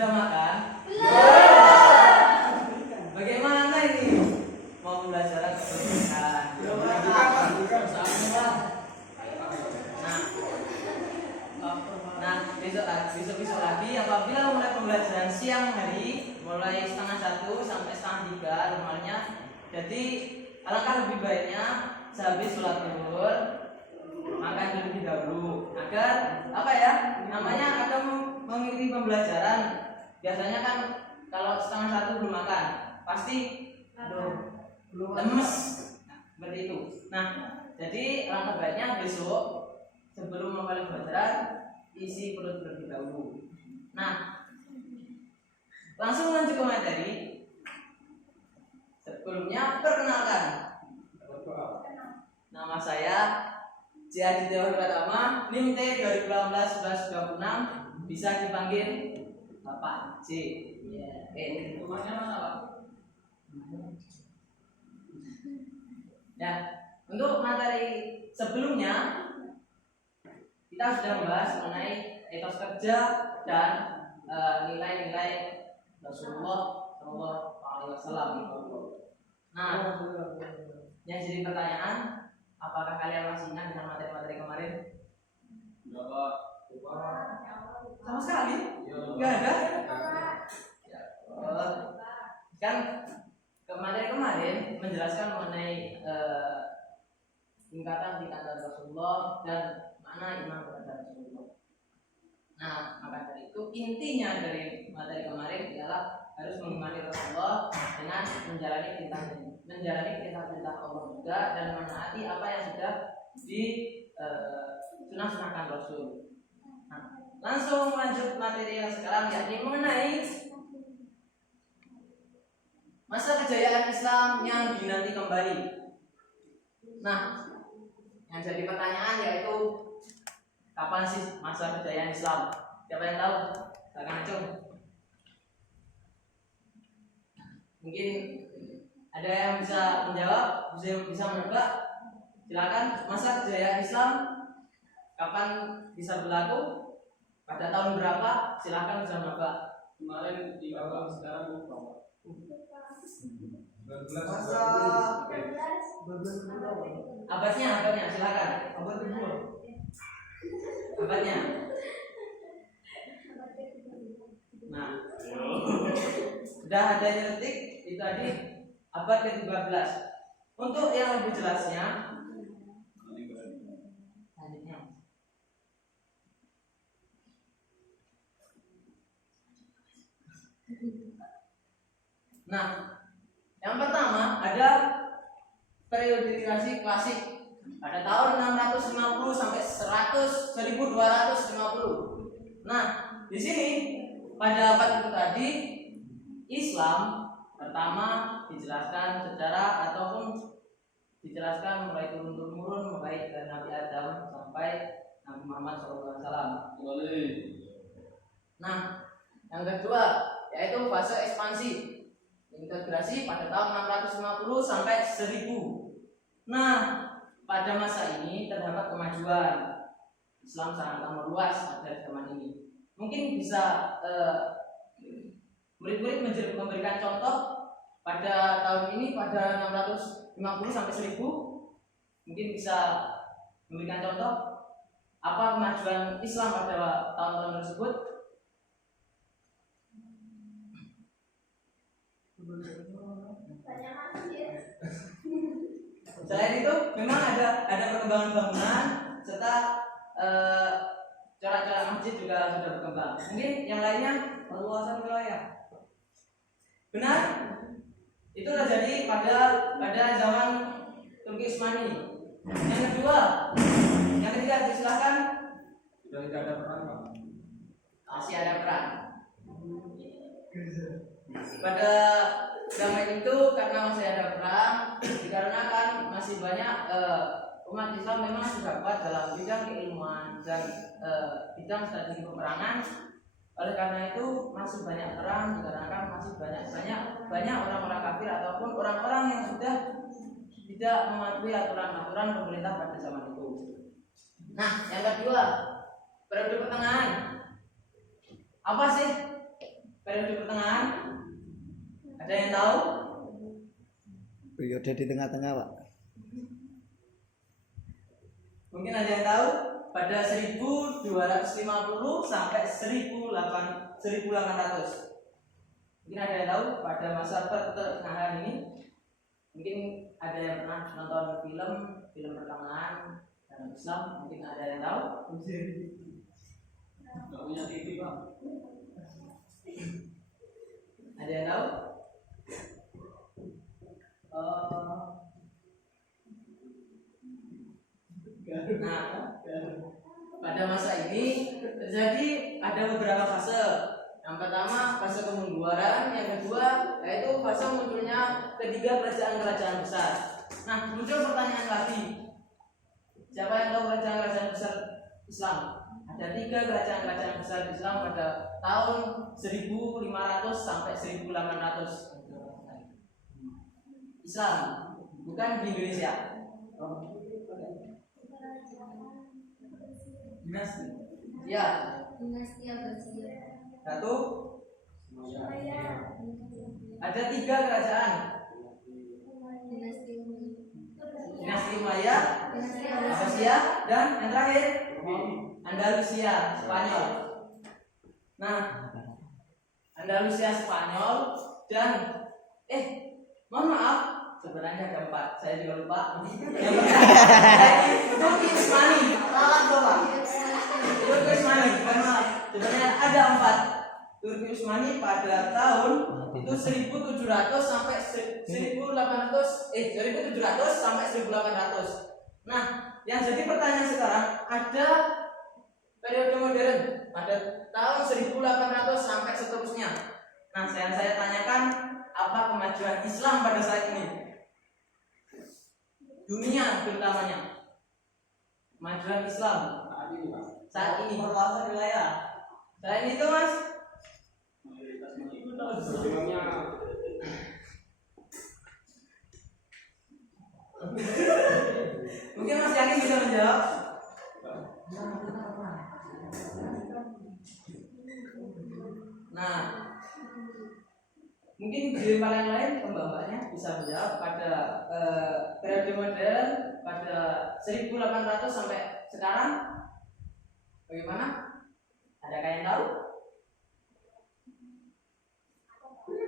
Sudah makan? Bagaimana ini? Mau belajar kebersihan. Nah, besok lagi apabila mulai pembelajaran siang hari mulai 12:30 sampai 2:30 normalnya. Jadi alangkah lebih baiknya sehabis sholat zuhur makan terlebih dahulu agar apa ya namanya agar mengikuti pembelajaran. Biasanya kan kalau 12:30 belum makan pasti lemes seperti itu. Nah, jadi alangkah baiknya besok sebelum memulai pembelajaran isi perut terlebih dahulu. Nah, langsung lanjut ke materi. Sebelumnya perkenalkan, nama saya Jihadi Dewa Pratama, NIM T 2018-1126, bisa dipanggil Bapak J. Rumahnya mana Pak? Ya, untuk materi sebelumnya kita sudah membahas mengenai etos kerja dan nilai-nilai Rasulullah SAW. Nah, yang jadi pertanyaan, apakah kalian masih ingat dengan materi-materi kemarin? Sama sekali? Enggak ada? Kan materi kemarin menjelaskan mengenai tingkatan Rasulullah dan mana iman kepada Rasulullah. Nah, maka dari itu intinya dari materi kemarin adalah harus mengimani Rasulullah dengan menjalani perintah Allah juga dan menaati apa yang sudah disunahkan Rasul. Nah, langsung lanjut materi yang sekarang yakni mengenai masa kejayaan Islam yang dinanti kembali. Nah, yang jadi pertanyaan yaitu kapan sih masa kejayaan Islam? Siapa yang tahu? Silakan Acung. Mungkin ada yang bisa menjawab, bisa menebak. Silakan. Masa kejayaan Islam kapan bisa berlaku? Pada tahun berapa? Silakan bisa menebak. Kemarin di awal sekarang abadnya silakan. Abad kedua. Abadnya. Nah, sudah ada detik itu tadi abad ke-13. Untuk yang lebih jelasnya, nah, yang pertama ada periodisasi klasik pada tahun 650 sampai 1250. Nah, di sini pada abad itu tadi Islam pertama dijelaskan secara ataupun dijelaskan mulai turun-temurun mulai dari Nabi Adam sampai Nabi Muhammad SAW. Nah, yang kedua yaitu fase ekspansi integrasi pada tahun 650 sampai 1000. Nah, pada masa ini terdapat kemajuan Islam sangat meluas pada zaman ini. Mungkin bisa murid-murid memberikan contoh pada tahun ini pada 650 sampai 1000. Mungkin bisa memberikan contoh apa kemajuan Islam pada tahun-tahun tersebut. Selain itu memang ada perkembangan bangunan serta corak-corak masjid juga sudah berkembang. Mungkin yang lainnya perluasan wilayah. Benar? Itu terjadi pada zaman Turki Utsmani. Yang kedua, yang ketiga silakan. Sudah tidak ada perang, Pak. Masih ada perang. Pada zaman itu karena masih ada perang, dikarenakan masih banyak umat Islam memang sudah kuat dalam bidang keilmuan dan bidang strategi peperangan. Oleh karena itu masih banyak perang dikarenakan masih banyak orang-orang kafir ataupun orang-orang yang sudah tidak mematuhi aturan-aturan pemerintah pada zaman itu. Nah, yang kedua, periode pertengahan. Apa sih periode pertengahan? Ada yang tahu? Periode di tengah-tengah, Pak. Mungkin ada yang tahu? Pada 1250 sampai 1800. Mungkin ada yang tahu pada masa pertengahan ini? Mungkin ada yang pernah nonton film pertengahan dalam Islam? Mungkin ada yang tahu? Nggak punya TV, Pak. Ada yang tahu? Nah, pada masa ini terjadi ada beberapa fase. Yang pertama fase kemunduran, yang kedua yaitu fase munculnya ketiga kerajaan-kerajaan besar. Nah, muncul pertanyaan lagi. Siapa yang tahu kerajaan-kerajaan besar Islam? Ada 3 kerajaan-kerajaan besar Islam pada tahun 1500 sampai 1800. Islam, bukan di Indonesia. Dinasti. Ya. Dinasti Abbasiyah. Satu. Ada 3 kerajaan. Dinasti Umayyah, Abbasiyah, dan yang terakhir Andalusia, Spanyol. Nah, Andalusia, Spanyol, dan mohon maaf, sebenarnya ada 4. Saya juga lupa. Yang pertama Turki Utsmani. Turki Utsmani. Sebenarnya ada 4. Turki Utsmani pada tahun itu 1700 sampai 1700 sampai 1800. Nah, yang jadi pertanyaan sekarang, ada periode modern pada tahun 1800 sampai seterusnya. Nah, saya tanyakan, apa kemajuan Islam pada saat ini? Dunia terutamanya. Kemajuan Islam saat ini perluasan wilayah. Selain itu, Mas, mungkin Mas Yakin bisa menjawab. Nah, mungkin di yang lain mbak-mbaknya bisa menjawab pada periode modern pada 1800 sampai sekarang bagaimana? Adakah yang tahu?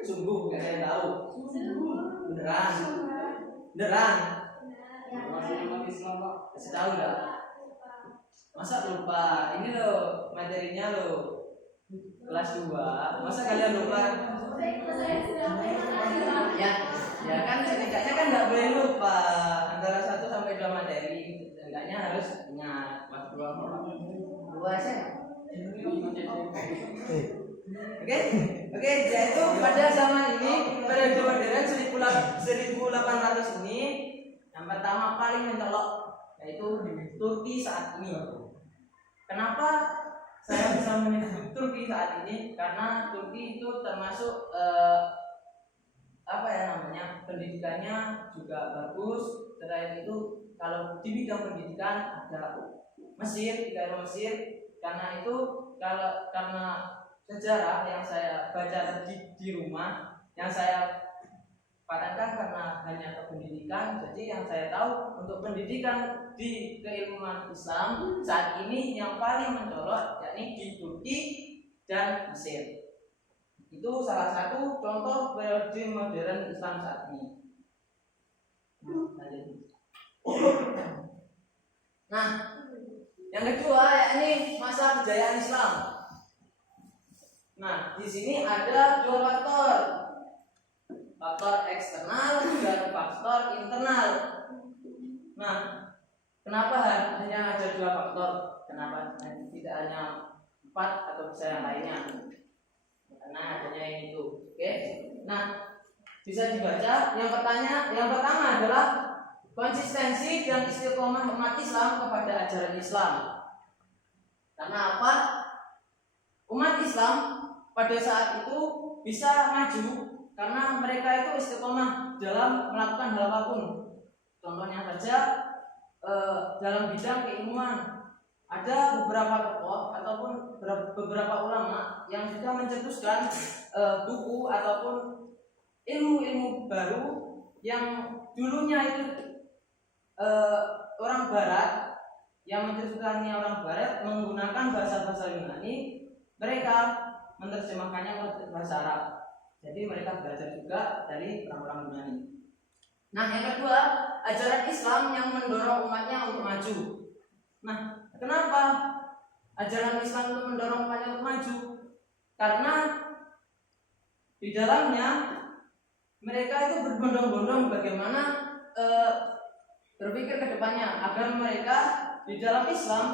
Sungguh nggak ada yang tahu. Beneran. Masih tahu nggak? Masa lupa? Ini loh materinya loh. Kelas 2. Masa kalian lupa? Ya kan setidaknya kan nggak boleh lupa antara 1 sampai 2 materi. Setidaknya harus ingat. Kelas 2 aja. Oke, yaitu pada zaman ini periode modern 1800 ini yang pertama paling mencolok yaitu Turki saat ini. Kenapa saya bisa menyebut Turki saat ini? Karena Turki itu termasuk pendidikannya juga bagus. Selain itu, kalau di bidang pendidikan ada Mesir, karena itu karena sejarah yang saya baca di rumah, yang saya padankan karena hanya ke pendidikan. Jadi yang saya tahu untuk pendidikan di keilmuan Islam saat ini yang paling mencolok yakni di Turki dan Mesir. Itu salah satu contoh periode modern Islam saat ini. Nah, yang kedua yakni masa kejayaan Islam. Nah, di sini ada 2 faktor. Faktor eksternal dan faktor internal. Nah, kenapa hanya ada 2 faktor? Kenapa tidak hanya 4 atau bisa yang lainnya? Karena adanya yang itu. Oke. Nah, bisa dibaca. Yang pertama adalah konsistensi dan istiqomah umat Islam kepada ajaran Islam. Karena apa? Umat Islam pada saat itu bisa maju karena mereka itu istiqomah dalam melakukan hal apapun. Contohnya saja dalam bidang keilmuan ada beberapa tokoh ataupun beberapa ulama yang sudah mencetuskan buku ataupun ilmu-ilmu baru yang dulunya itu orang Barat yang mencetuskannya orang Barat menggunakan bahasa-bahasa Yunani, mereka menerjemahkannya ke bahasa Arab. Jadi mereka belajar juga dari orang-orang Yunani. Nah, yang kedua, ajaran Islam yang mendorong umatnya untuk maju. Nah, kenapa ajaran Islam itu mendorong umatnya untuk maju? Karena di dalamnya mereka itu berbondong-bondong bagaimana berpikir ke depannya agar mereka di dalam Islam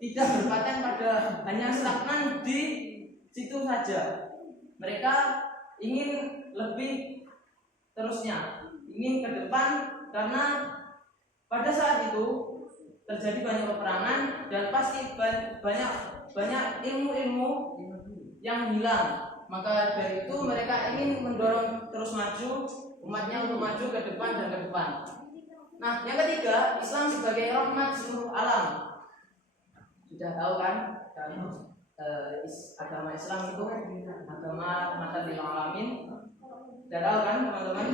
tidak berpaten pada hanya stagnan di situ saja. Mereka ingin lebih terusnya, ingin ke depan, karena pada saat itu terjadi banyak peperangan dan pasti banyak ilmu-ilmu yang hilang. Maka dari itu mereka ingin mendorong terus maju umatnya untuk maju ke depan dan ke depan. Nah, yang ketiga, Islam sebagai rahmat seluruh alam. Sudah tahu kan? Agama Islam itu agama rahmatan lil alamin. Sudah tahu kan, teman-teman?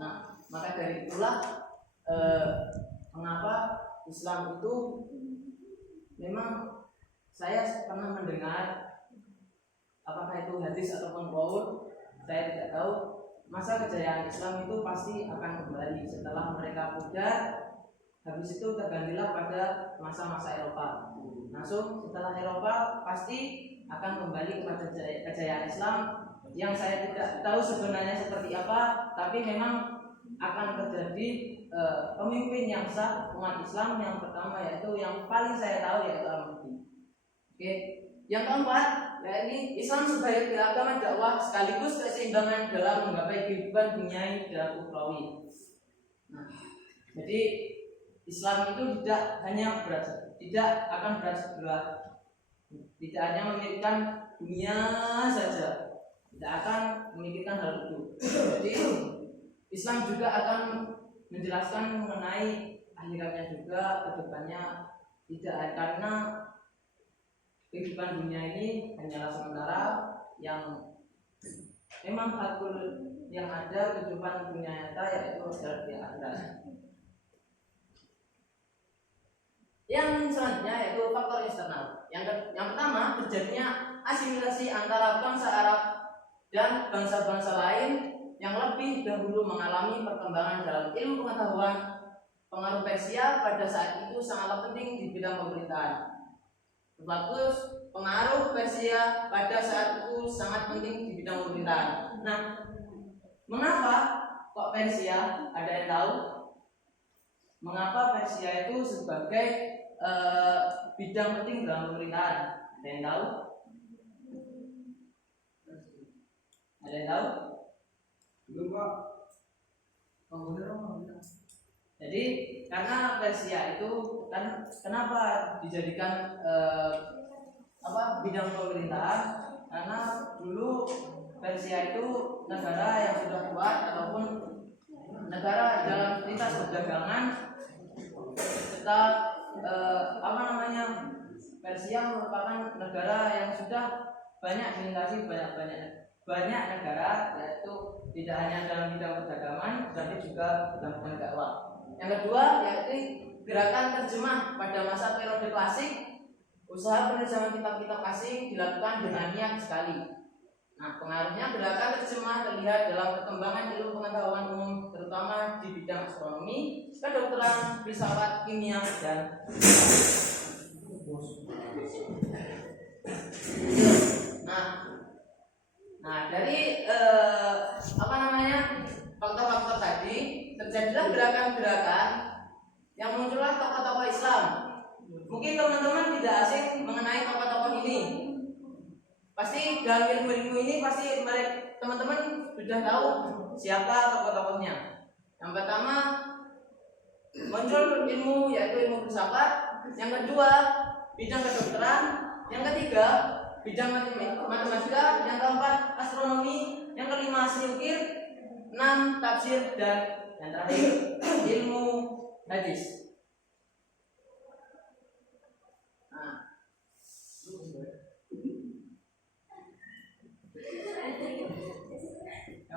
Nah, maka dari itulah mengapa Islam itu memang saya pernah mendengar, apakah itu hadis ataupun qaul, saya tidak tahu. Masa kejayaan Islam itu pasti akan kembali setelah mereka pudar. Habis itu tergantilah pada masa-masa Eropa. Langsung setelah Eropa pasti akan kembali kepada kejayaan Islam yang saya tidak tahu sebenarnya seperti apa, tapi memang akan terjadi pemimpin yang sah umat Islam yang pertama, yaitu yang paling saya tahu yaitu Al-Mahdi. Oke. Yang keempat, yakni Islam sebagai agama dakwah sekaligus keseimbangan dalam menggapai kehidupan duniawi dan ukhrawi. Nah, jadi Islam itu tidak akan berat sebelah, tidak hanya memikirkan dunia saja, tidak akan memikirkan hal itu. Jadi Islam juga akan menjelaskan mengenai akhiratnya juga, kedepannya tidak, karena kehidupan dunia ini hanyalah sementara, yang memang hakul yang ada kehidupan dunia nyata yaitu adalah di akhirat. Yang selanjutnya yaitu faktor eksternal. Yang pertama, terjadinya asimilasi antara bangsa Arab dan bangsa-bangsa lain yang lebih dahulu mengalami perkembangan dalam ilmu pengetahuan. Pengaruh Persia pada saat itu sangatlah penting di bidang pemerintahan. Bagus, pengaruh Persia pada saat itu sangat penting di bidang pemerintahan. Nah, mengapa kok Persia? Ada yang tahu? Mengapa Persia itu sebagai bidang penting dalam pemerintahan? Ada yang tahu? Ada yang tahu? Belum, Pak. Jadi karena Persia itu kan kenapa dijadikan bidang pemerintahan? Karena dulu Persia itu negara yang sudah kuat ataupun negara dalam lintas perdagangan, serta Persia merupakan negara yang sudah banyak dilintasi banyak negara, yaitu tidak hanya dalam bidang perdagangan tapi juga dalam bidang dakwah. Yang kedua yaitu gerakan terjemah pada masa periode klasik. Usaha penerjemahan kitab-kitab asing dilakukan dengan niat sekali. Nah, pengaruhnya gerakan terjemah terlihat dalam perkembangan ilmu pengetahuan umum, terutama di bidang astronomi, kedokteran, filsafat, kimia, dan Nah, dari faktor-faktor tadi terjadilah gerakan-gerakan yang muncullah tokoh-tokoh Islam. Mungkin teman-teman tidak asing mengenai tokoh-tokoh ini. Pasti dalam ilmu-ilmu ini pasti teman-teman sudah tahu siapa tokoh-tokohnya. Yang pertama muncul ilmu yaitu ilmu filsafat. Yang kedua bidang kedokteran. Yang ketiga bidang matematika. Yang keempat astronomi. Yang kelima seni ukir. 6 tafsir, dan yang terakhir ilmu hadis.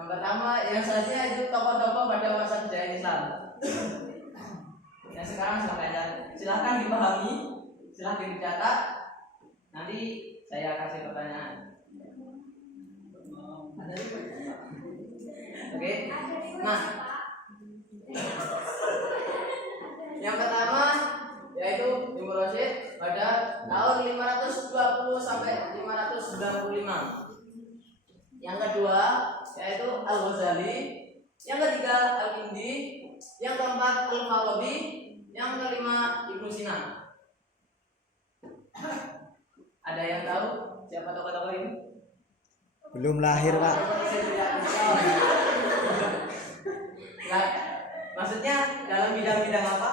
Yang pertama, yang selanjutnya itu tokoh-tokoh pada masa kejayaan Islam. Yang sekarang silahkan dipahami, silahkan dicatat. Nanti saya kasih pertanyaan. Oke, nah, yang pertama yaitu Ibnu Rashid pada tahun 520 sampai 595. Yang kedua yaitu Al-Ghazali, yang ketiga Al-Kindi, yang keempat Al-Farabi, yang kelima Ibnu Sina. Ada yang tahu siapa tokoh-tokoh ini? Belum lahir, Pak. Nah, maksudnya dalam bidang-bidang apa?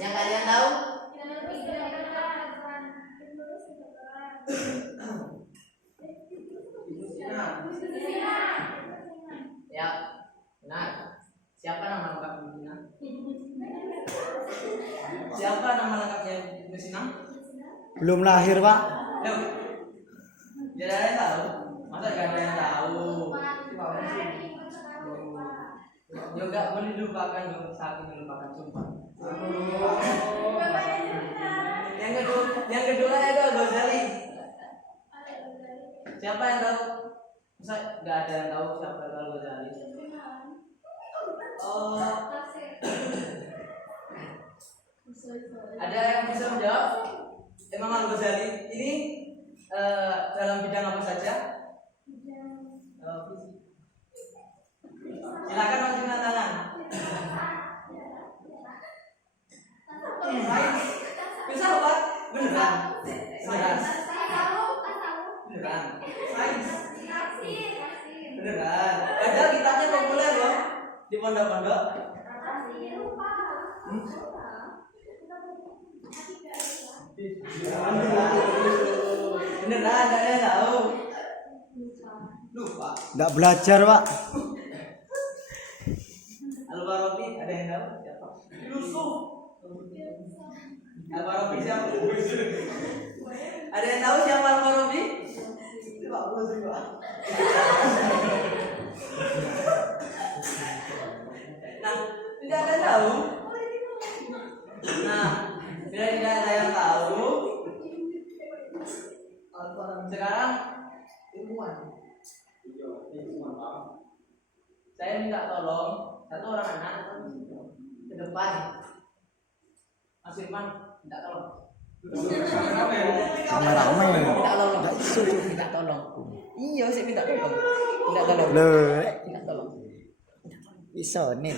Yang kalian tahu? Ya, benar. Siapa nama lengkap Ibnu Sina? Siapa nama lengkapnya Ibnu Sina? Belum lahir, Pak. Yuk. Tidak ada yang tahu. Masa gak ada yang tahu? Juga boleh dilupakan, saking melupakan sumpah. Yang kedua itu Al-Ghazali. Siapa yang tahu? Masa gak ada yang tahu siapa itu Al-Ghazali? Oh, ada yang bisa menjawab? Imam Al-Ghazali ini dalam bidang apa saja? Silakan masukin tangan. Bisa apa? Beneran? Beneran? Beneran? Beneran? Padahal kitabnya populer loh di pondok-pondok. Beneran, gak ada yang tahu. Lupa. Nggak belajar, Pak. Al-Farabi, ada yang tahu siapa? Yusuf. Al-Farabi siapa? Ada yang tahu siapa Al-Farabi? Nah, tidak ada yang tahu. Nah, bila tidak ada yang tahu, sekarang ilmuwan. Saya minta tolong satu orang anak ke depan. Mas Firman, minta tolong. Rame-rame. Minta tolong. Enggak iso, minta tolong. Iya, saya minta tolong. Minta tolong. Loh, Minta tolong. iso nih.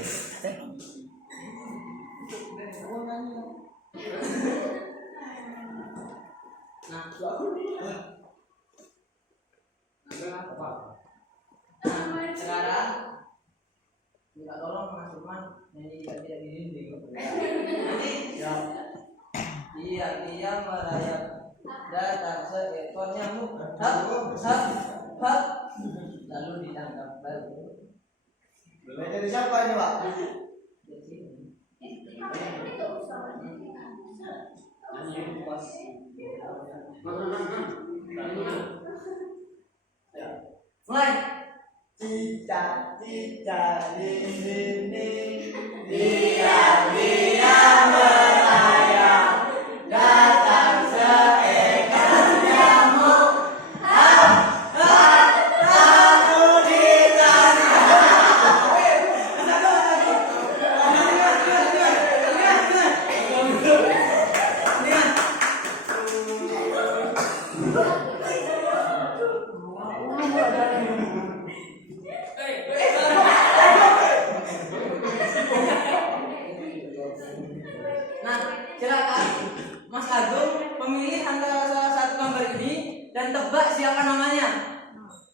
Nah, sekarang minta tolong Mas Firman nyanyi tidak di dinding. Nanti ya. Ia merayap datang seekor nyamuk. Hap. Lalu ditangkap baru. Dari siapa ini, Pak? Mulai. Cicak di sini. Diam merayap datang seekor nyamuk. Lalu ditangkap. Nah, silakan Mas Agung memilih antara salah satu gambar ini dan tebak siapa namanya.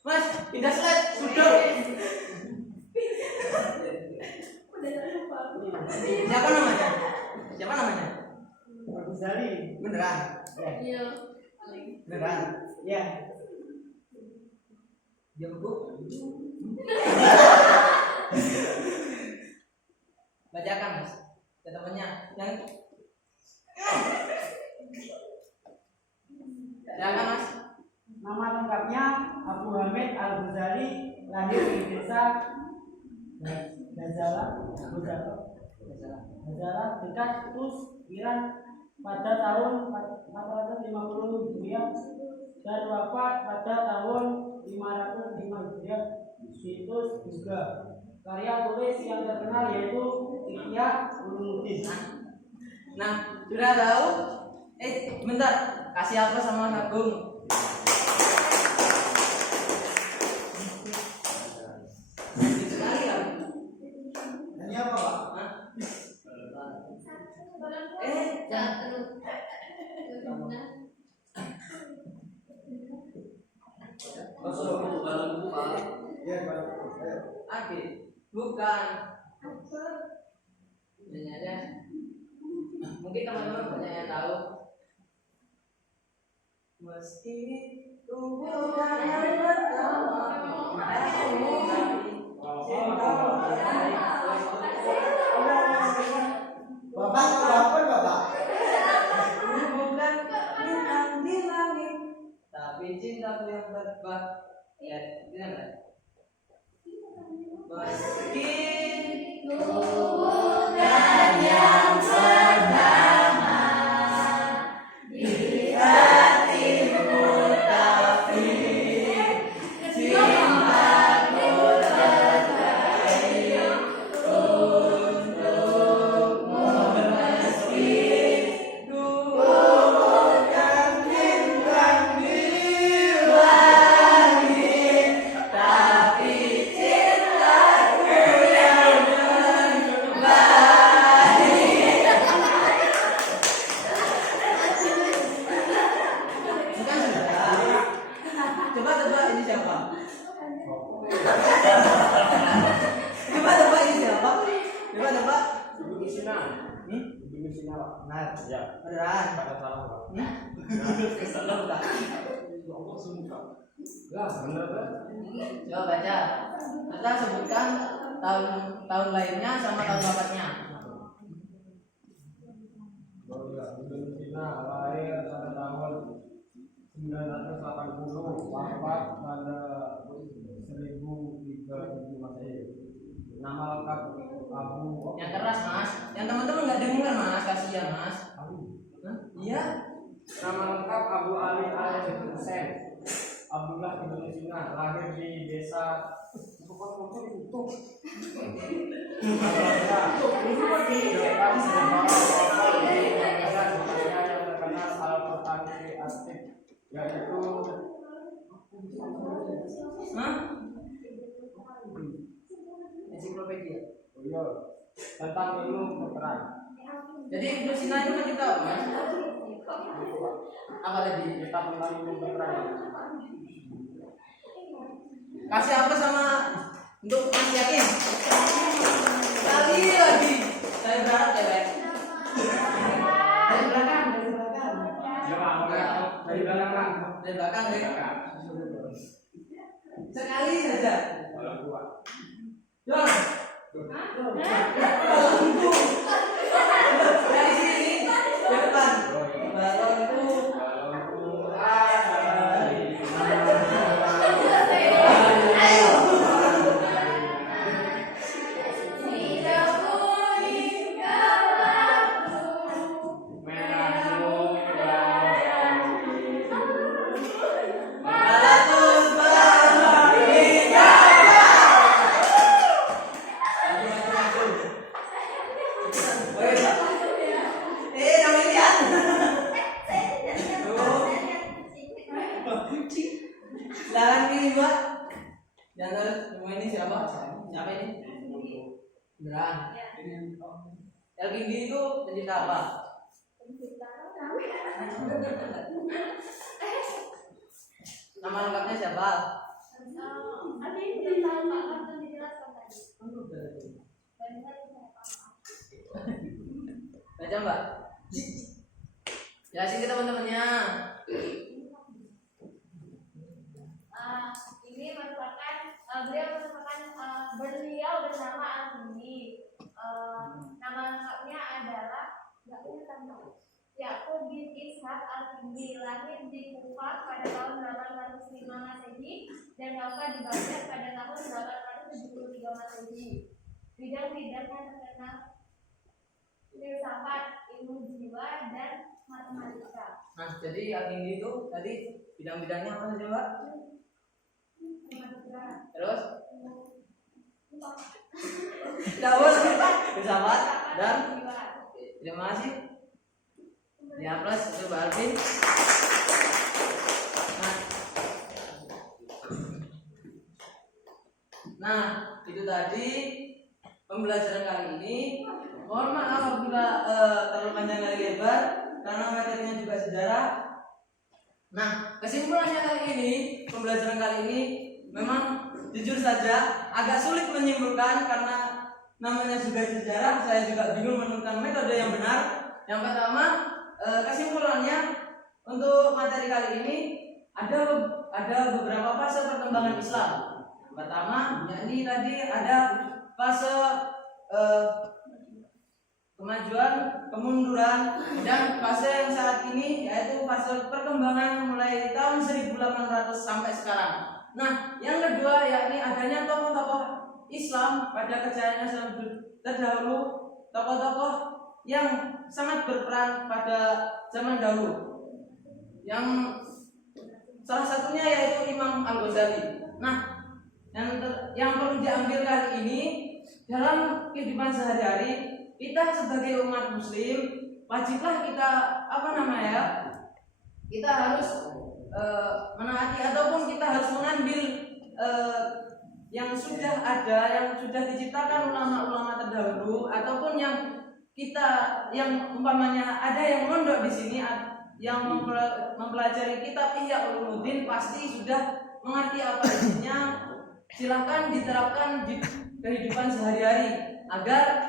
Mas, pindah slide, sudah. Siapa namanya? Siapa namanya? Al-Ghazali. Beneran? Iya. Beneran? Ya. Dia buku. Bacakan Mas ke temannya yang silakan Mas. Nama lengkapnya Abu Hamid Al-Ghazali, lahir di desa Gazala dekat Tus, Iran pada tahun 450 Hijriah dan wafat pada tahun 505 Hijriah di Tus juga. Karya tulis yang terkenal yaitu Ihya Ulumuddin. Nah, sudah tahu? Bentar, kasih apa sama Agung? Sekali ya? Ini apa, Pak? Hah? Satu. Ya, Pak. Ayo. Adik, bukan. Ternyata mungkin teman-teman banyak yang tahu. Meski hubungan yang pertama, Bapak apa, Bapak? bukan bintang di langit, tapi cintaku yang terbang. Ya, itu kan? Meski hubungan yang pertama di hatimu, tapi cintaku terbaik untukmu. Meski hubungan bintang di langit, tapi cintaku yang bukan sudah. Coba tebak ini siapa? Coba tebak ini siapa? Coba tebak. Nah, ya. Beneran? Kesalah tak? Coba baca. Kita sebutkan tahun lahirnya sama tahun wafatnya. Lahir pada tahun 980, wafat pada 1037 Masehi. Nama lengkap Abu Yang keras mas, yang teman-teman nggak dengar mas, kasihan mas. Hah? Iya? Nama lengkap Abu Ali Al-Husain Abdullah ibnu Sina, lahir di desa yaitu Hah? Ensiklopedia. tentang ilmu kedokteran. Jadi Ibnu Sina itu kan kita apa mas? Apa tadi? Kita tentang ilmu kedokteran. Kasih apa sama untuk Mas Yakin? Sekali lagi. Saya berharap cewek. Dari belakang. Dari belakang. Dari belakang ya. Sekali saja. John. Dari sini ke depan. Balonku. Silakan pilih dua. Yang terus semua ini siapa? Siapa ini? Beneran. El Kindi itu pencinta apa? Nama lengkapnya siapa? Baca mbak. Jelasin ke teman-temannya. Ini merupakan beliau bernama Al-Kindi. Nama lengkapnya adalah Yaqub bin Ishaq Al-Kindi, lahir di Kufah pada tahun 810 Masehi dan wafat di Baghdad pada tahun 873 Masehi. Bidang-bidang yang terkenal filsafat, ilmu jiwa, dan matematika. Nah, jadi yang ini itu tadi bidang-bidangnya apa saja, Mbak? Matematika. Terus Dawud, filsafat dan jiwa. terima kasih. Ya plus itu Mbak Alvin. Nah, itu tadi pembelajaran kali ini. Mohon maaf apabila terlalu panjang kali lebar karena materinya juga sejarah. Nah, kesimpulannya kali ini, pembelajaran kali ini memang jujur saja agak sulit menyimpulkan karena namanya juga sejarah. Saya juga bingung menemukan metode yang benar. Yang pertama, kesimpulannya untuk materi kali ini ada beberapa fase perkembangan Islam. Pertama, yakni tadi ada fase kemajuan, kemunduran, dan fase yang saat ini yaitu fase perkembangan mulai tahun 1800 sampai sekarang. Nah, yang kedua yakni adanya tokoh-tokoh Islam pada kejayaan Islam terdahulu, tokoh-tokoh yang sangat berperan pada zaman dahulu. Yang salah satunya yaitu Imam Al-Ghazali. Nah, yang perlu diambil kali ini dalam kehidupan sehari-hari, kita sebagai umat muslim wajiblah kita kita harus menaati ataupun kita harus mengambil yang sudah ada, yang sudah diciptakan ulama-ulama terdahulu, ataupun yang umpamanya ada yang mondok di sini yang mempelajari kitab Ihya Ulumuddin pasti sudah mengerti apa isinya. Silahkan diterapkan di kehidupan sehari-hari agar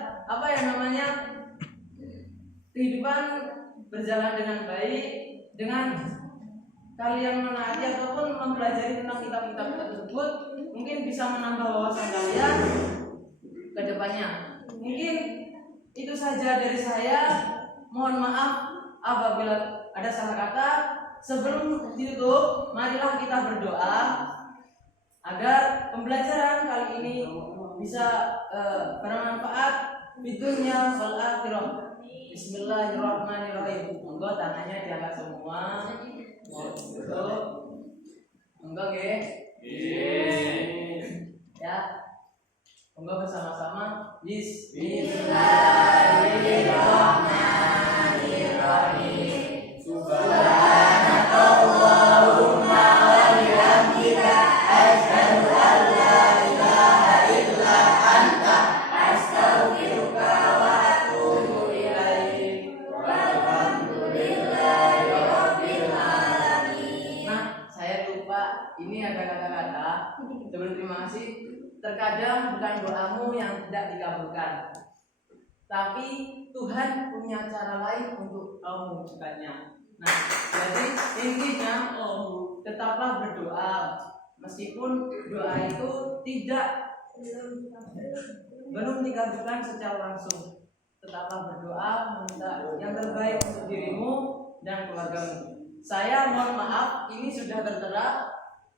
kehidupan berjalan dengan baik dengan kalian menaati ataupun mempelajari tentang kitab-kitab tersebut, mungkin bisa menambah wawasan kalian ke depannya. Mungkin itu saja dari saya. Mohon maaf apabila ada salah kata. Sebelum ditutup, marilah kita berdoa agar pembelajaran kali ini bisa bermanfaat di dunia wal akhirah. Bismillahirrahmanirrahim. Monggo tangannya diangkat semua. Monggo nggih. Ya. Monggo bersama-sama. Bismillahirrahmanirrahim. Subhanakallahumma wa bihamdika asyhadu an la ilaha illa anta astaghfiruka wa atubu ilaik. Walhamdulillahi rabbil alamin. Nah, saya lupa ini ada kata-kata sebelum terima kasih. Terkadang bukan doamu yang tidak dikabulkan, tapi Tuhan punya cara lain untuk kamu mewujudkannya. Nah, jadi intinya tetaplah berdoa meskipun doa itu belum dikabulkan secara langsung. Tetaplah berdoa meminta yang terbaik untuk dirimu dan keluargamu. Saya mohon maaf, ini sudah tertera.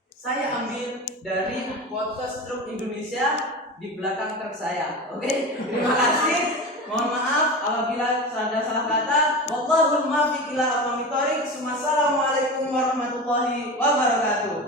Saya ambil dari podcast Truk Indonesia di belakang truk saya. Oke, terima kasih. Mohon maaf apabila ada salah kata. Wallahul muwaffiq ila aqwamit thoriq. Wassalamualaikum warahmatullahi wabarakatuh.